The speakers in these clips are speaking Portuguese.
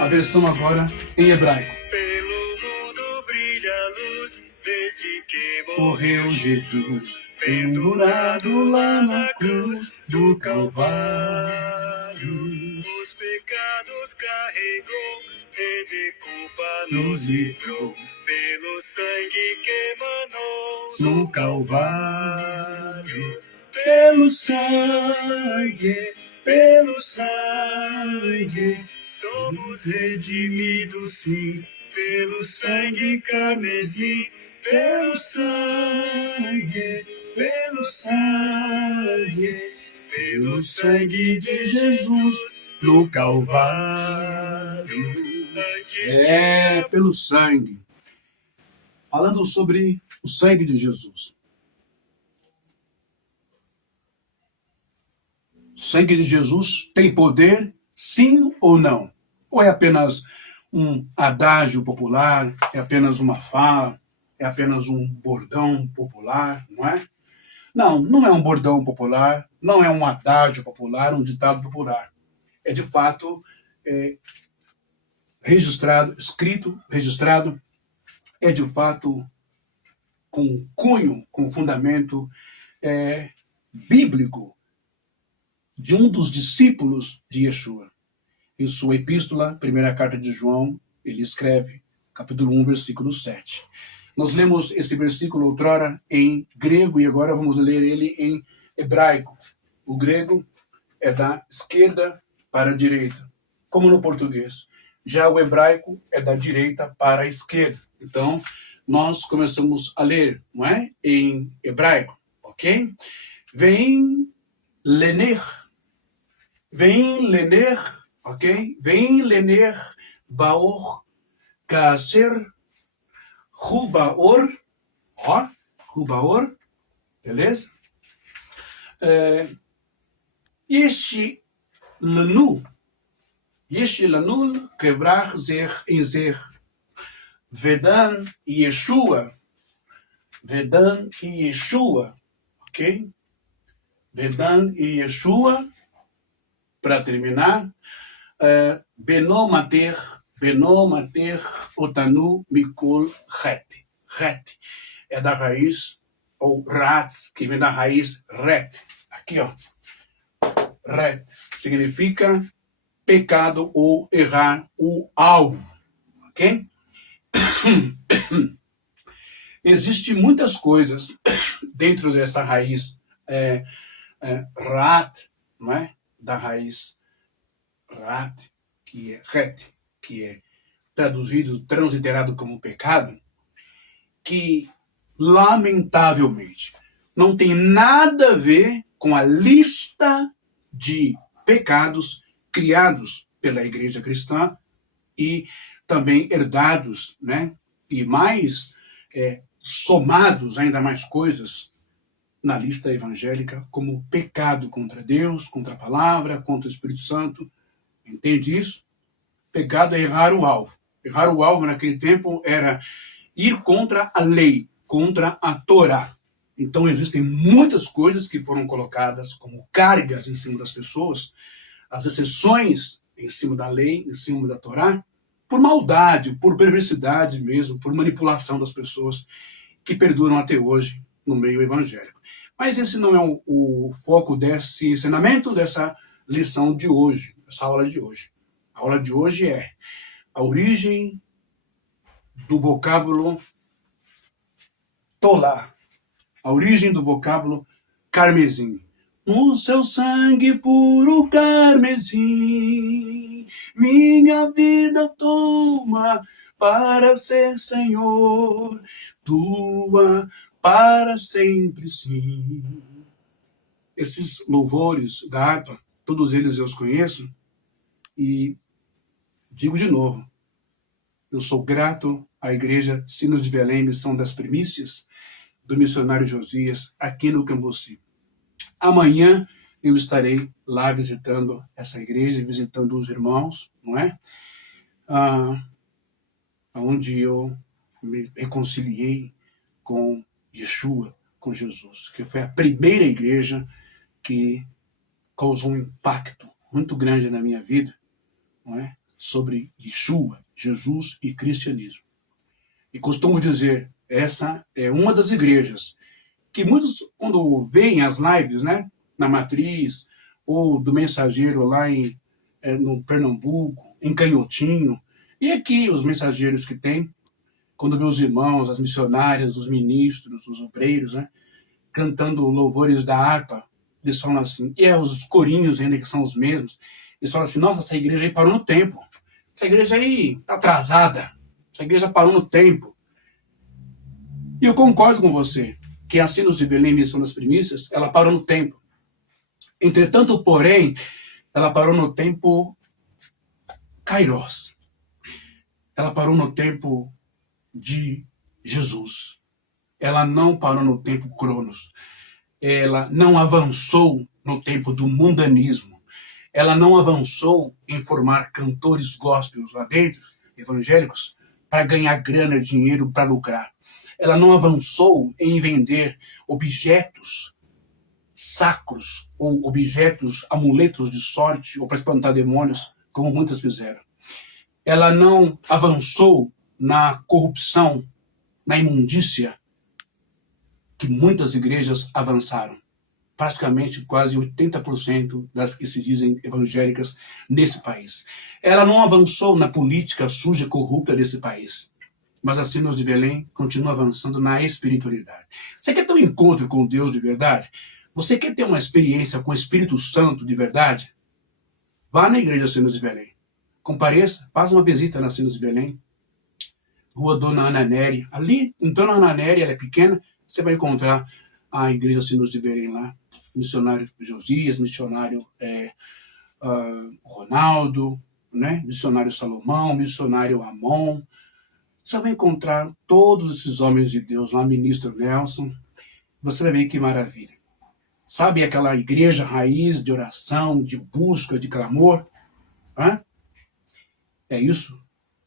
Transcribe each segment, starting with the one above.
A versão agora em hebraico. Pelo mundo brilha a luz, desde que Morreu Jesus, pendurado lá na cruz do Calvário. os pecados carregou, e de culpa nos livrou, pelo sangue que emanou No Calvário. pelo sangue, somos redimidos, sim, pelo sangue carmesim, pelo sangue de Jesus No Calvário. antes Pelo sangue. Falando sobre o sangue de Jesus. O sangue de Jesus tem poder, sim ou não? Ou é apenas um adágio popular, é apenas uma fala, é apenas um bordão popular, não é? Não, não é um bordão popular, não é um adágio popular, um ditado popular. É de fato registrado, escrito, registrado, é de fato com cunho, com fundamento bíblico de um dos discípulos de Yeshua. Em sua epístola, primeira carta de João, ele escreve, capítulo 1, versículo 7. Nós lemos esse versículo outrora em grego e agora vamos ler ele em hebraico. O grego é da esquerda para a direita, como no português. Já o hebraico é da direita para a esquerda. Então, nós começamos a ler, não é? Em hebraico, ok? Vem lener, ok? Vem lener baor kaser rubaor, ó, rubaor, beleza? Este lanu quebrar zer em zer. Vedan e Yeshua, ok? Vedan e Yeshua, para terminar, Benomater otanu mikol het. Het é da raiz, ou rat, que vem da raiz ret. Aqui, ó. Ret significa pecado ou errar o alvo, ok? Existem muitas coisas dentro dessa raiz rat, não é? Da raiz rat, que é ret, que é traduzido, transliterado como pecado, que lamentavelmente não tem nada a ver com a lista de pecados criados pela igreja cristã e também herdados, né? E mais somados ainda mais coisas na lista evangélica como pecado contra Deus, contra a palavra, contra o Espírito Santo. Entende isso? Pecado é errar o alvo. Errar o alvo naquele tempo era ir contra a lei, contra a Torá. Então existem muitas coisas que foram colocadas como cargas em cima das pessoas, as exceções em cima da lei, em cima da Torá, por maldade, por perversidade mesmo, por manipulação das pessoas que perduram até hoje no meio evangélico. Mas esse não é o foco desse ensinamento, dessa lição de hoje, dessa aula de hoje. A aula de hoje é a origem do vocábulo Tolá, a origem do vocábulo carmesim. No seu sangue puro carmesim, minha vida toma para ser Senhor, tua para sempre sim. Esses louvores da harpa, todos eles eu os conheço, e digo de novo, eu sou grato à Igreja Sinos de Belém, Missão das Primícias, do missionário Josias, aqui no Cambuci. Amanhã eu estarei lá visitando essa igreja, visitando os irmãos, não é? Onde eu me reconciliei com Yeshua, com Jesus, que foi a primeira igreja que causou um impacto muito grande na minha vida, não é? sobre Yeshua, Jesus e cristianismo. E costumo dizer, essa é uma das igrejas que muitos, quando veem as lives, né, na Matriz, ou do Mensageiro lá no Pernambuco, em Canhotinho, e aqui os mensageiros que tem, quando vê os irmãos, as missionárias, os ministros, os obreiros, né, cantando louvores da harpa, eles falam assim, e os corinhos ainda que são os mesmos, eles falam assim, nossa, essa igreja aí parou no tempo, essa igreja aí tá atrasada, essa igreja parou no tempo. E eu concordo com você, que a Sinos de Belém, Missão das Primícias, ela parou no tempo. Entretanto, porém, ela parou no tempo Kairos. Ela parou no tempo de Jesus. Ela não parou no tempo Cronos. Ela não avançou no tempo do mundanismo. Ela não avançou em formar cantores gospels lá dentro, evangélicos, para ganhar grana, dinheiro, para lucrar. Ela não avançou em vender objetos sacros ou objetos, amuletos de sorte ou para espantar demônios, como muitas fizeram. Ela não avançou na corrupção, na imundícia, que muitas igrejas avançaram. Praticamente quase 80% das que se dizem evangélicas nesse país. Ela não avançou na política suja, corrupta desse país. Mas a Sinos de Belém continua avançando na espiritualidade. Você quer ter um encontro com Deus de verdade? Você quer ter uma experiência com o Espírito Santo de verdade? Vá na igreja Sinos de Belém. Compareça, faça uma visita na Sinos de Belém. Rua Dona Ana Nery. Ali, em Dona Ana Nery, ela é pequena, você vai encontrar a igreja Sinos de Belém lá. Missionário Josias, missionário Ronaldo, né? Missionário Salomão, missionário Amon. Você vai encontrar todos esses homens de Deus lá, ministro Nelson. Você vai ver que maravilha. Sabe aquela igreja raiz de oração, de busca, de clamor? Hã? É isso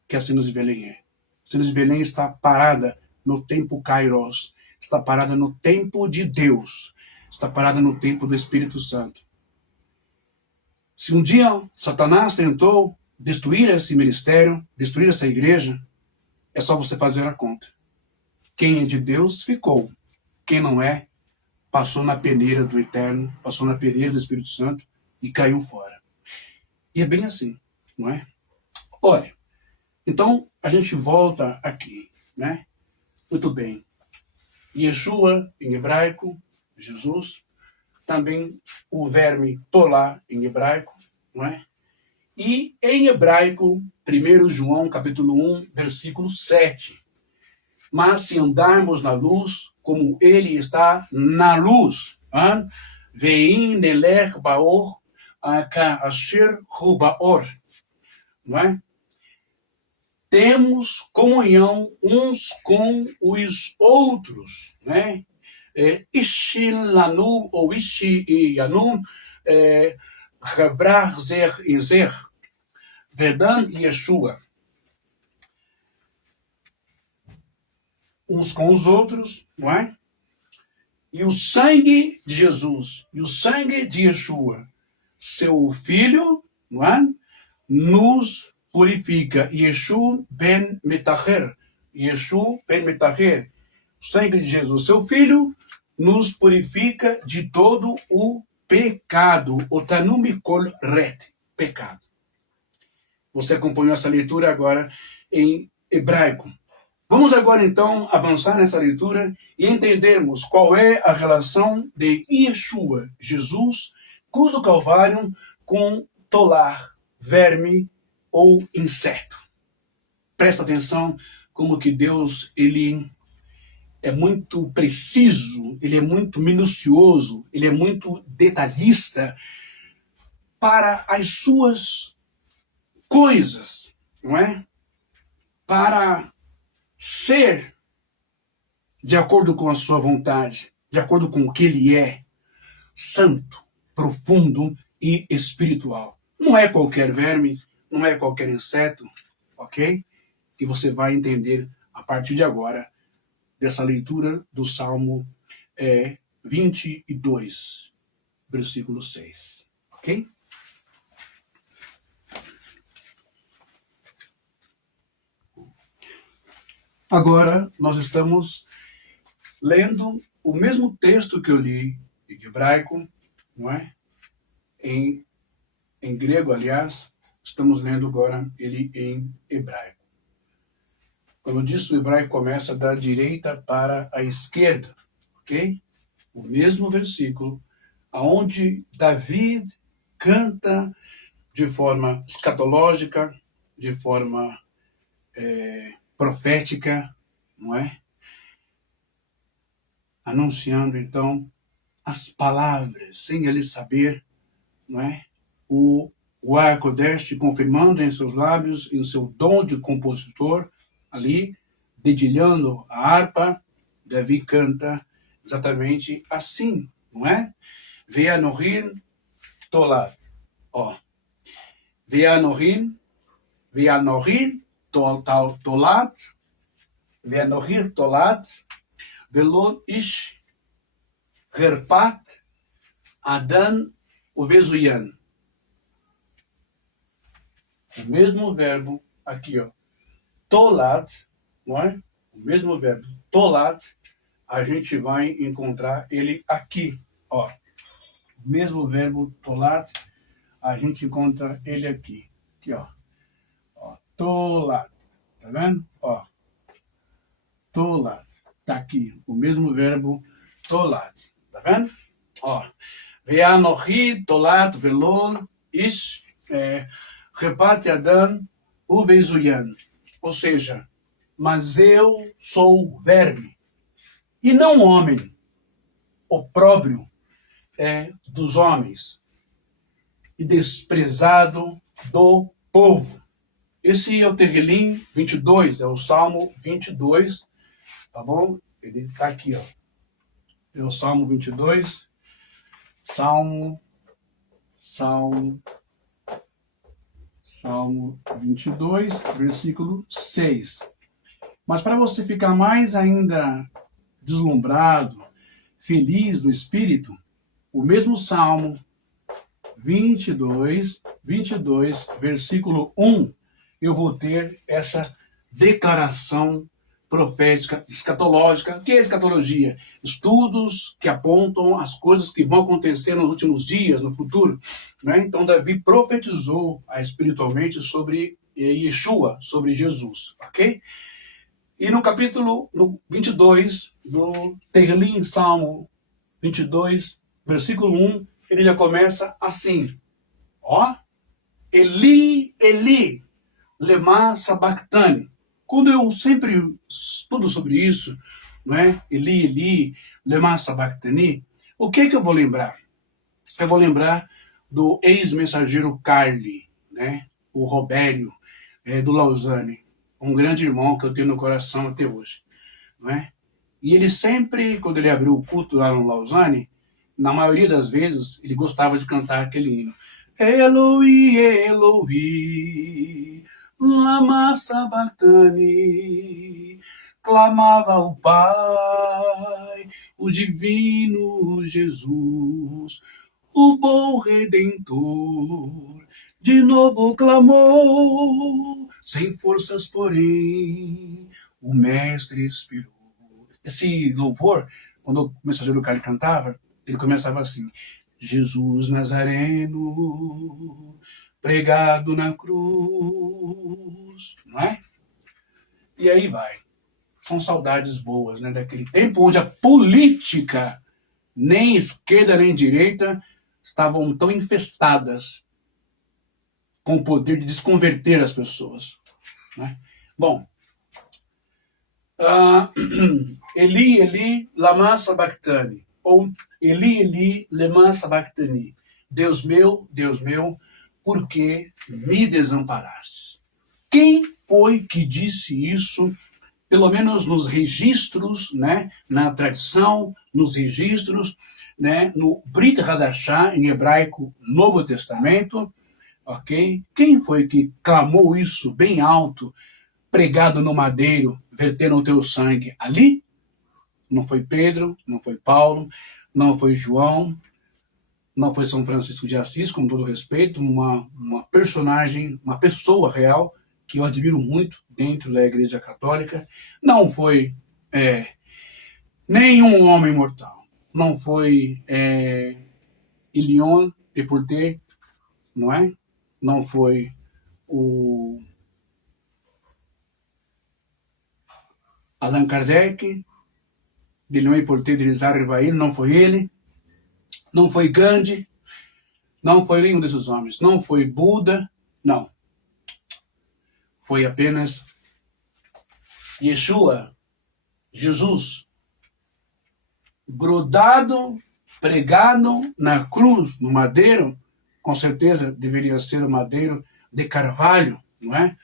que a Sinos de Belém é. A Sinos de Belém está parada no tempo Kairos. Está parada no tempo de Deus. Está parada no tempo do Espírito Santo. Se um dia Satanás tentou destruir esse ministério, destruir essa igreja, é só você fazer a conta. Quem é de Deus ficou. Quem não é, passou na peneira do Eterno, passou na peneira do Espírito Santo e caiu fora. E é bem assim, não é? Olha, então a gente volta aqui, né? Muito bem. Yeshua, em hebraico, Jesus. Também o verme tolá, em hebraico, não é? E em hebraico, 1 João capítulo 1, versículo 7. Mas se andarmos na luz, como ele está na luz, veim neler baor, ka asher hu baor, não é? Temos comunhão uns com os outros, né? Ishi lanu ou ishi yanu, Hebrar zer e zer, Verdão e Yeshua. Uns com os outros, não é? E o sangue de Jesus, e o sangue de Yeshua, seu Filho, não é? Nos purifica. Yeshua ben Metacher. Yeshua ben Metacher. O sangue de Jesus, seu Filho, nos purifica de todo o pecado. O tanumikol ret. Pecado. Você acompanhou essa leitura agora em hebraico. Vamos agora, então, avançar nessa leitura e entendermos qual é a relação de Yeshua, Jesus, cruz do Calvário, com tolar, verme ou inseto. Presta atenção como que Deus, ele é muito preciso, ele é muito minucioso, ele é muito detalhista para as suas coisas, não é? Para ser de acordo com a sua vontade, de acordo com o que ele é, santo, profundo e espiritual. Não é qualquer verme, não é qualquer inseto, ok? E você vai entender a partir de agora dessa leitura do Salmo 22, versículo 6, ok? Agora, nós estamos lendo o mesmo texto que eu li em hebraico, não é? Em grego, aliás, estamos lendo agora ele em hebraico. Quando eu disse, o hebraico começa da direita para a esquerda, ok? O mesmo versículo, aonde David canta de forma escatológica, de forma profética, não é? Anunciando, então, as palavras, sem ele saber, não é? O arco deste confirmando em seus lábios, em seu dom de compositor, ali, dedilhando a harpa, Davi canta exatamente assim, não é? Ve'anohin tolat. Ó. Ve'anohin tolat, ve'anohin tolat, velon ish herpat adan uvezuyan. O mesmo verbo aqui, ó. Tolat, não é? O mesmo verbo tolat, a gente vai encontrar ele aqui, ó. O mesmo verbo tolat, a gente encontra ele aqui. Aqui, ó. Ó, tolat. Tá vendo? Ó. Tolat. Tá aqui. O mesmo verbo tolat. Tá vendo? Ó. Ve'anochi tolat velon ish repate adan uvezuyan. Ou seja, mas eu sou verme e não homem, opróbrio dos homens e desprezado do povo. Esse é o Terrilim 22, é o Salmo 22, tá bom? Ele está aqui, ó. É o Salmo 22, Salmo 22, versículo 6. Mas para você ficar mais ainda deslumbrado, feliz no espírito, o mesmo Salmo 22, versículo 1, eu vou ter essa declaração profética, escatológica. O que é escatologia? Estudos que apontam as coisas que vão acontecer nos últimos dias, no futuro. Né? Então, Davi profetizou espiritualmente sobre Yeshua, sobre Jesus, ok? E no capítulo 22 do Terrilim, Salmo 22, versículo 1, ele já começa assim, ó, Eli, Eli, lema sabachthani. Quando eu sempre estudo sobre isso, não é? Eli, Eli, lema sabachthani, o que eu vou lembrar? Eu vou lembrar do ex-mensageiro Carli, né? O Robério, do Lausanne, um grande irmão que eu tenho no coração até hoje, não é? E ele sempre, quando ele abriu o culto lá no Lausanne, na maioria das vezes, ele gostava de cantar aquele hino. Eloi, Eloi, lama sabachthani, clamava o Pai, o divino Jesus, o bom Redentor, de novo clamou, sem forças, porém, o Mestre expirou. Esse louvor, quando o mensageiro Carlos cantava, ele começava assim, Jesus Nazareno, pregado na cruz, não é? E aí vai. São saudades boas, né? Daquele tempo onde a política, nem esquerda nem direita, estavam tão infestadas com o poder de desconverter as pessoas. Né? Bom, Eli, Eli, lama sabachthani, ou Eli, Eli, lema sabachthani. Deus meu, por que me desamparaste? Quem foi que disse isso? Pelo menos nos registros, né, na tradição, nos registros, né, no Brit Hadashah, em hebraico, Novo Testamento, ok? Quem foi que clamou isso bem alto, pregado no madeiro, vertendo o teu sangue ali? Não foi Pedro, não foi Paulo, não foi João, não foi São Francisco de Assis, com todo respeito, uma personagem, uma pessoa real que eu admiro muito dentro da Igreja Católica, não foi nenhum homem mortal. Não foi Ilion de Porté, não é? Não foi o Allan Kardec, de Ilion e Porté de Rivail, não foi ele. Não foi Gandhi, não foi nenhum desses homens. Não foi Buda, não. Foi apenas Yeshua, Jesus, grudado, pregado na cruz, no madeiro. Com certeza deveria ser o madeiro de carvalho, não é?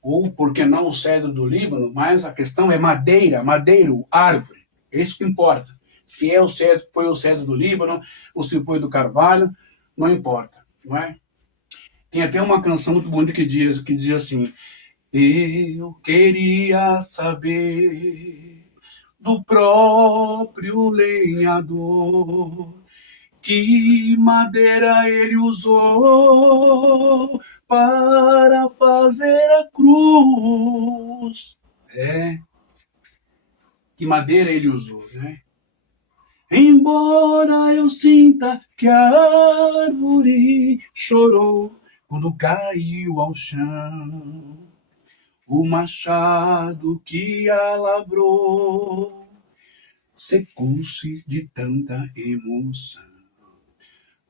Ou, por que não, o cedro do Líbano, mas a questão é madeira, madeiro, árvore. É isso que importa. Se é o cedro, foi o cedro do Líbano, ou se foi do carvalho, não importa, não é? Tem até uma canção muito bonita que diz assim: eu queria saber do próprio lenhador que madeira ele usou para fazer a cruz. Que madeira ele usou, né? Embora eu sinta que a árvore chorou quando caiu ao chão, o machado que a lavrou secou-se de tanta emoção.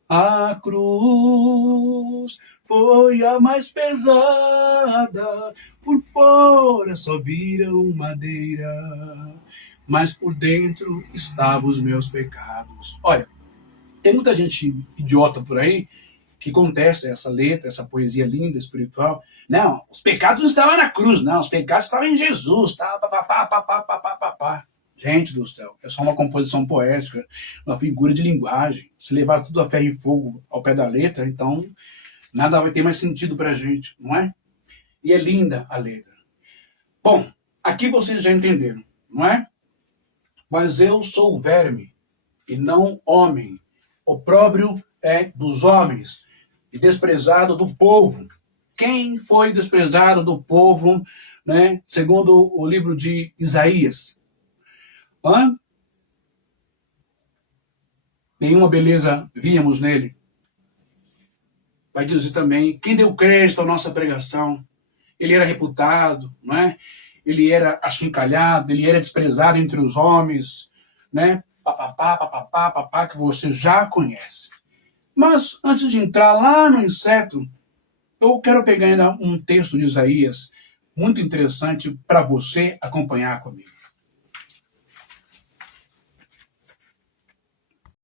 A cruz foi a mais pesada, por fora só viram madeira, mas por dentro estavam os meus pecados. Olha, tem muita gente idiota por aí que contesta essa letra, essa poesia linda, espiritual. Não, os pecados não estavam na cruz, não, os pecados estavam em Jesus, tá? Gente do céu, é só uma composição poética, uma figura de linguagem. Se levar tudo a ferro e fogo ao pé da letra, então nada vai ter mais sentido pra gente, não é? E é linda a letra. Bom, aqui vocês já entenderam, não é? Mas eu sou verme e não homem. Opróbrio é dos homens e desprezado do povo. Quem foi desprezado do povo, né? Segundo o livro de Isaías? Nenhuma beleza víamos nele. Vai dizer também, quem deu crédito à nossa pregação? Ele era reputado, não é? Ele era achincalhado, ele era desprezado entre os homens, né? Papapá, que você já conhece. Mas, antes de entrar lá no inseto, eu quero pegar ainda um texto de Isaías muito interessante para você acompanhar comigo.